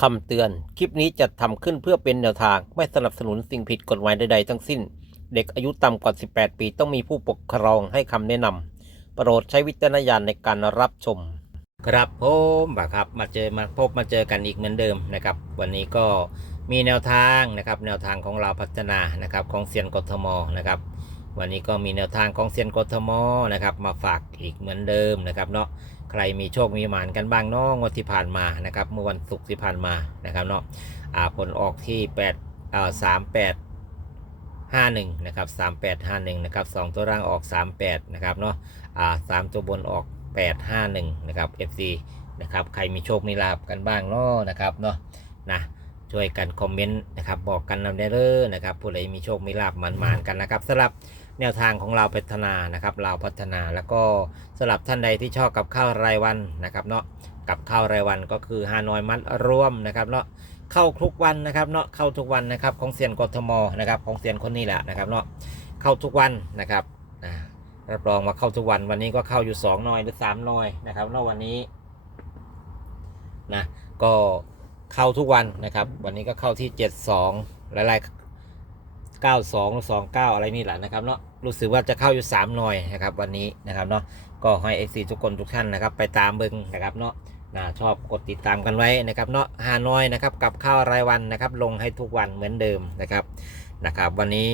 คำเตือน คลิปนี้จะทำขึ้นเพื่อเป็นแนวทาง ไม่สนับสนุนสิ่งผิดกฎหมายใดๆทั้งสิ้น เด็กอายุต่ำกว่า 18 ปีต้องมีผู้ปกครองให้คำแนะนำโปรดใช้วิจารณญาณในการรับชม ครับผมบ่ครับ มาเจอมาพบมาเจอกันอีกเหมือนเดิมนะครับ วันนี้ก็มีแนวทางนะครับ แนวทางของเราพัฒนานะครับ ของเซียนกทมนะครับ วันนี้ก็มีแนวทางของเซียนกทมนะครับ มาฝากอีกเหมือนเดิมนะครับเนาะ ใครมีโชคมีหมานกันบ้างเนาะงวดที่ผ่านมานะครับเมื่อวันศุกร์ที่ผ่านมานะครับเนาะอ่าผลออกที่8อ่า38 51นะครับ3851นะครับสองตัวร่างออก38นะครับเนาะอ่าสามตัวบนออก851นะครับ FC นะครับใครมีโชคมีลาบกันบ้างเนาะนะครับเนาะนะช่วยกันคอมเมนต์นะครับบอกกันนำได้เลยนะครับผู้ใดมีโชคมีลาบมันๆกันนะครับสำหรับ แนวทางของเราพัฒนานะครับเราพัฒนาแล้วก็สำหรับท่านใดที่ชอบกับข้าวรายวันนะครับเนาะกับข้าวรายวันก็คือฮานอยมัดรวมนะครับเนาะเข้าทุกวันนะครับเนาะเข้าทุกวันนะครับของเซียนกทมนะครับของเซียนคนนี้แหละนะครับเนาะเข้าทุกวันนะครับรับรองว่าเข้าทุกวันวันนี้ก็เข้าอยู่สองหน่อยหรือสามหน่อยนะครับเนอกวันนี้นะก็เข้าทุกวันนะครับ วันนี้ก็เข้าที่เจ็ดสองหลายๆ เก้าสองสองเก้าอะไรนี่แหละนะครับเนาะรู้สึกว่าจะเข้าอยู่สามหน่อยนะครับวันนี้นะครับเนาะก็ให้เอซีทุกคนทุกท่านนะครับไปตามเบิ้งนะครับเนาะนะชอบกดติดตามกันไว้นะครับเนาะฮานอยนะครับกับข้าวรายวันนะครับลงให้ทุกวันเหมือนเดิมนะครับนะครับ วันนี้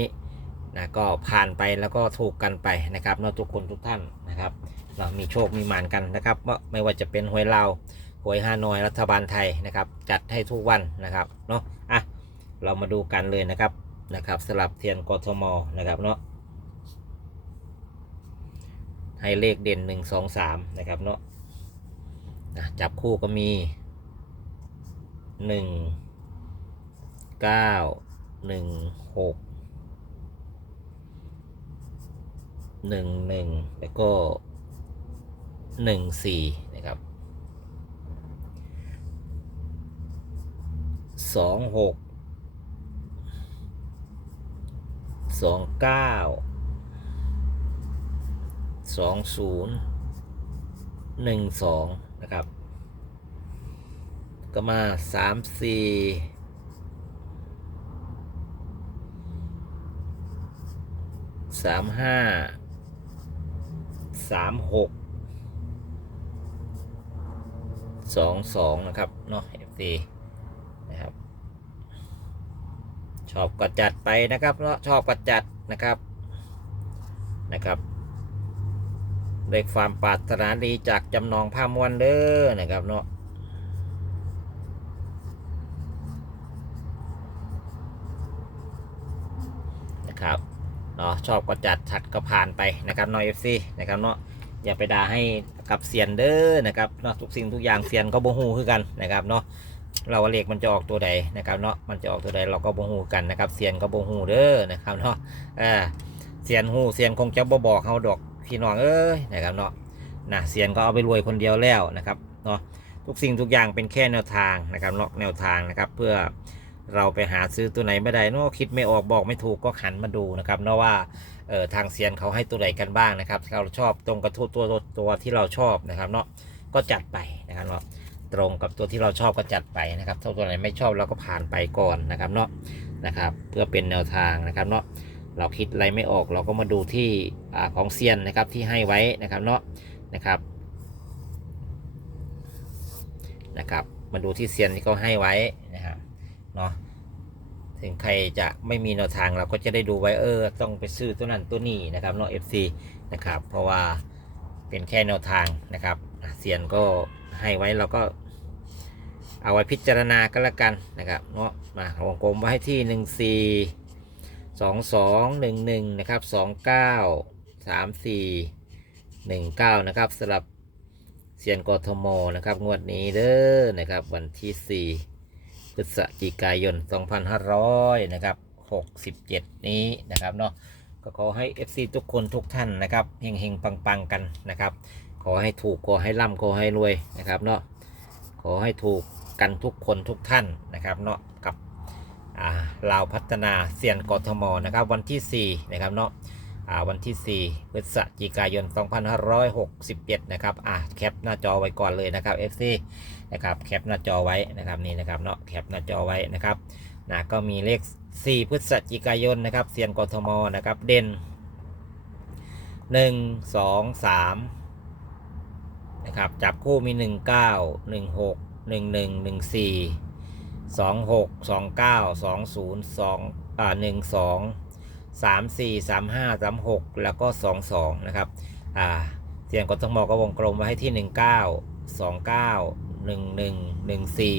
นะก็ผ่านไปแล้วก็ถูกกันไปนะครับเนาะทุกคนทุกท่านนะครับเรามีโชคมีหมานกันนะครับว่าไม่ว่าจะเป็นหวยลาวหวยฮานอยรัฐบาลไทยนะครับ จัดให้ทุกวันนะครับเนาะอะเรามาดูกันเลยนะครับ นะครับสลับเทียนกทมนะครับเนาะให้เลขเด่น 1 2 3 นะครับเนาะจับคู่ก็มี 1 9 1 6 1 1 แล้วก็ 1 4 นะครับ 2 6 สองเก้าสองศูนย์หนึ่งสองนะครับ ก็มาสามสี่สามห้าสามหกสองสองนะครับเนาะ FT นะครับ ชอบก็จัดไปนะครับเนาะชอบก็จัดนะครับนะครับด้วยความปรารถนาดีจากจำนองผ้ามวนเด้อนะครับเนาะนะครับเนาะชอบก็จัดถัดก็ผ่านไปนะครับนอยเอฟซีนะครับเนาะอย่าไปด่าให้กับเซียนเด้อนะครับเนาะทุกสิ่งทุกอย่างเซียนก็บ่ฮู้คือกันนะครับเนาะ เราเลขมันจะออกตัวใดนะครับเนาะมันจะออกตัวใดเราก็บ่ฮู้กันนะครับเซียนก็บ่ฮู้เด้อนะครับเนาะอ่าเซียนฮู้เซียนคงจะบ่บอกเฮาดอกพี่น้องเอ้ยนะครับเนาะนะเซียนก็เอาไปรวยคนเดียวแล้วนะครับเนาะทุกสิ่งทุกอย่างเป็นแค่แนวทางนะครับเนาะแนวทางนะครับ เพื่อเราไปหาซื้อตัวไหนไม่ได้เนอะคิดไม่ออกบอกไม่ถูกก็หันมาดูนะครับเนอะว่าเออทางเซียนเขาให้ตัวไหนกันบ้างนะครับเราชอบตรงกับตัวตัวตัวตัวที่เราชอบนะครับเนาะก็จัดไปนะครับเนาะ ตรงกับตัวที่เราชอบก็จัดไปนะครับถ้าตัวไหนไม่ชอบเราก็ผ่านไปก่อนนะครับเนาะนะครับ เพื่อเป็นแนวทางนะครับเนาะเราคิดอะไรไม่ออกเราก็มาดูที่อของเซียนนะครับที่ให้ไว้นะครับเนาะนะครับนะครับ มาดูที่เซียนที่เขาให้ไว้นะครับเนาะถึงใครจะไม่มีแนวทางเราก็จะได้ดูไว้เออต้องไปซื้อตัวนั้นตัวนี้นะครับเนาะ FC นะครับเพราะว่าเป็นแค่แนวทางนะครับเซียนก็ให้ไว้เราก็ เอาไว้พิจารณาก็แล้วกันนะครับเนาะมาวงกลมไว้ให้ที่หนึ่งสี่สองสองหนึ่งหนึ่งนะครับสองเก้าสามสี่หนึ่งเก้านะครับสำหรับเซียนกทมนะครับ งวดนี้เด้อนะครับ วันที่สี่พฤศจิกายน 2500 นะครับ 67 นี้นะครับเนาะก็ขอให้ FC ทุกคนทุกท่านนะครับเฮงเฮงปังปังๆ กันนะครับ ขอให้ถูก ขอให้ร่ำขอให้รวยนะครับเนาะขอให้ถูก กันทุกคนทุกท่านนะครับเนาะกับอ่าลาวพัฒนาเซียนกทมนะครับวันที่4นะครับเนาะวันที่ 4 พฤศจิกายน 2567 นะครับอะแคปหน้าจอไว้ก่อนเลยนะครับ FC นะครับแคปหน้าจอไว้นะครับนี่นะครับเนาะแคปหน้าจอไว้นะครับนะก็มีเลข 4 พฤศจิกายนนะครับเซียนกทมนะครับเด่น 1 2 3นะครับจับคู่มี 19 16 11 14สองหกสองเก้าสองศูนย์สองอ่าหนึ่งสองสามสี่สามห้าสามหกแล้วก็สองสองนะครับอ่าเสียงกดต้องมอก็วงกลมไว้ให้ที่หนึ่งเก้าสองเก้าหนึ่งหนึ่งหนึ่งสี่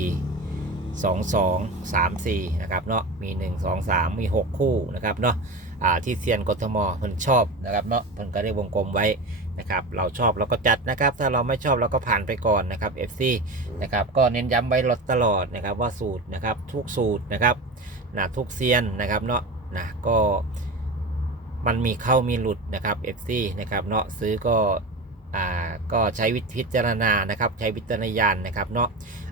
สองสองสามสี่นะครับเนาะมีหนึ่งสองสามมีหกคู่นะครับเนาะอ่าที่เซียนกทมเพิ่นชอบนะครับเนาะเพิ่นก็ได้วงกลมไว้ นะครับเราชอบเราก็จัดนะครับ ถ้าเราไม่ชอบเราก็ผ่านไปก่อนนะครับ FC นะครับก็เน้นย้ำไว้ตลอดนะครับว่าสูตรนะครับทุกสูตรนะครับนะทุกเซียนนะครับเนาะนะก็มันมีเข้ามีหลุดนะครับ FC นะครับเนาะซื้อก็อ่าก็ใช้วิพิจารณานะครับ ใช้วิจารณญาณนะครับเนาะ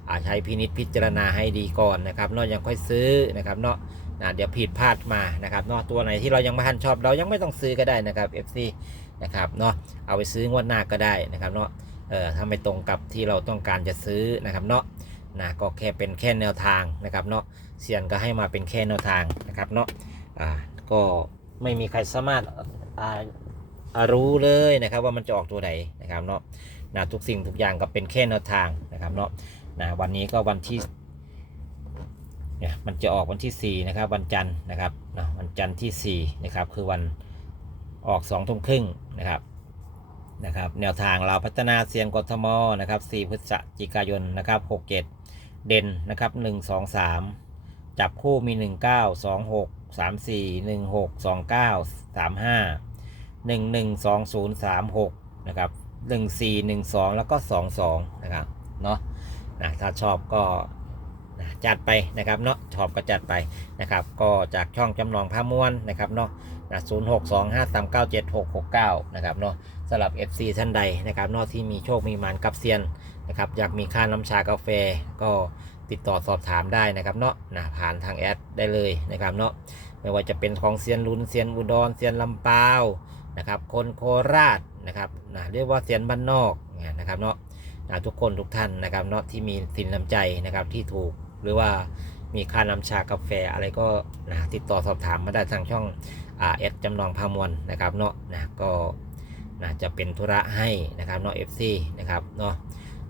อ่าใช้พินิจพิจารณาให้ดีก่อนนะครับเนาะยังค่อยซื้อนะครับเนาะนะเดี๋ยวผิดพลาดมานะครับเนาะตัวไหนที่เรายังไม่ทันชอบเรายังไม่ต้องซื้อก็ได้นะครับ FC นะครับเนาะเอาไปซื้องวดหน้าก็ได้นะครับเนาะเออถ้าไม่ตรงกับที่เราต้องการจะซื้อนะครับเนาะนะก็แค่เป็นแค่แนวทางนะครับเนาะเซียนก็ให้มาเป็นแค่แนวทางนะครับเนาะอ่าก็ไม่มีใครสามารถอ่าอ่ารู้เลยนะครับว่ามันจะออกตัวไหนนะครับเนาะนะทุกสิ่งทุกอย่างก็เป็นแค่แนวทางนะครับเนาะนะวันนี้ก็วันที่เนี่ยมันจะออกวันที่ 4 นะครับ วันจันทร์นะครับเนาะวันจันทร์ที่4นะครับคือวัน ออก2ทุ่มครึ่งนะครับนะครับ แนวทางเราพัฒนาเสียงกทมนะครับ4พฤศจิกายนนะครับ67 เด่นนะครับ1 2 3 จับคู่มี 19 26 34 16 29 35 11 20 36นะครับ14 12 แล้วก็ 22นะครับเนาะนะถ้าชอบก็นะจัดไปนะครับเนาะชอบก็จัดไปนะครับ ก็จากช่องจำลองผ้ามวลนะครับเนาะ นะ0 6 2 5 3 9 7 6 6 9นะครับเนาะสำหรับ FC ท่านใดนะครับนอกที่มีโชคมีมันกับเซียนนะครับอยากมีค่าน้ำชากาแฟก็ติดต่อสอบถามได้นะครับเนาะนะผ่านทางแอดได้เลยนะครับเนาะไม่ว่าจะเป็นของเซียนลุนเซียนอุดรเซียนลำปาวนะครับคนโคราชนะครับนะเรียกว่าเซียนบ้านนอกนะครับเนาะนะทุกคนทุกท่านนะครับเนาะที่มีสินน้ำใจนะครับที่ถูกหรือว่ามีค่าน้ำชากาแฟอะไรก็นะติดต่อสอบถามมาได้ทางช่อง แอดจำลองพามวลนะครับเนาะนะก็นะจะเป็นธุระให้นะครับเนาะ FC นะครับเนาะ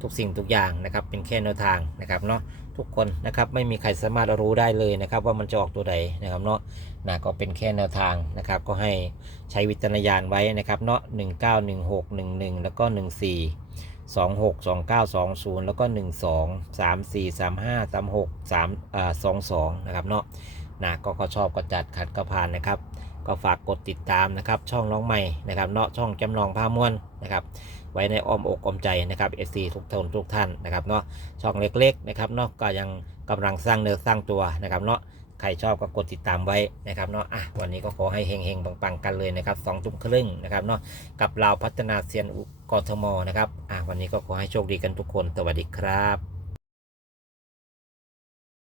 ทุกสิ่งทุกอย่างนะครับเป็นแค่แนวทางนะครับเนาะทุกคนนะครับไม่มีใครสามารถรู้ได้เลยนะครับว่ามันจะออกตัวใดนะครับเนาะนะก็เป็นแค่แนวทางนะครับก็ให้ใช้วิจารณญาณไว้นะครับเนาะ191611 แล้วก็ 14 26 29 20 แล้วก็ 12 34 35 36 3อ่า22 นะครับเนาะนะก็ก็ชอบก็จัดขัดก็ผ่านนะครับ ก็ฝากกดติดตามนะครับ ช่องน้องใหม่นะครับเนาะช่องจำลองพามวลนะครับไว้ในอ้อมอกอ้อมใจนะครับเอซีทุกท่านทุกท่านนะครับเนาะช่องเล็กๆนะครับเนาะก็ยังกำลังสร้างเนื้อสร้างตัวนะครับเนาะใครชอบก็กดติดตามไว้นะครับเนาะอะวันนี้ก็ขอให้เฮงๆปังๆกันเลยนะครับสองทุ่มครึ่งนะครับเนาะกับเราพัฒนาเซียนกทมนะครับอะวันนี้ก็ขอให้โชคดีกันทุกคนสวัสดีครับ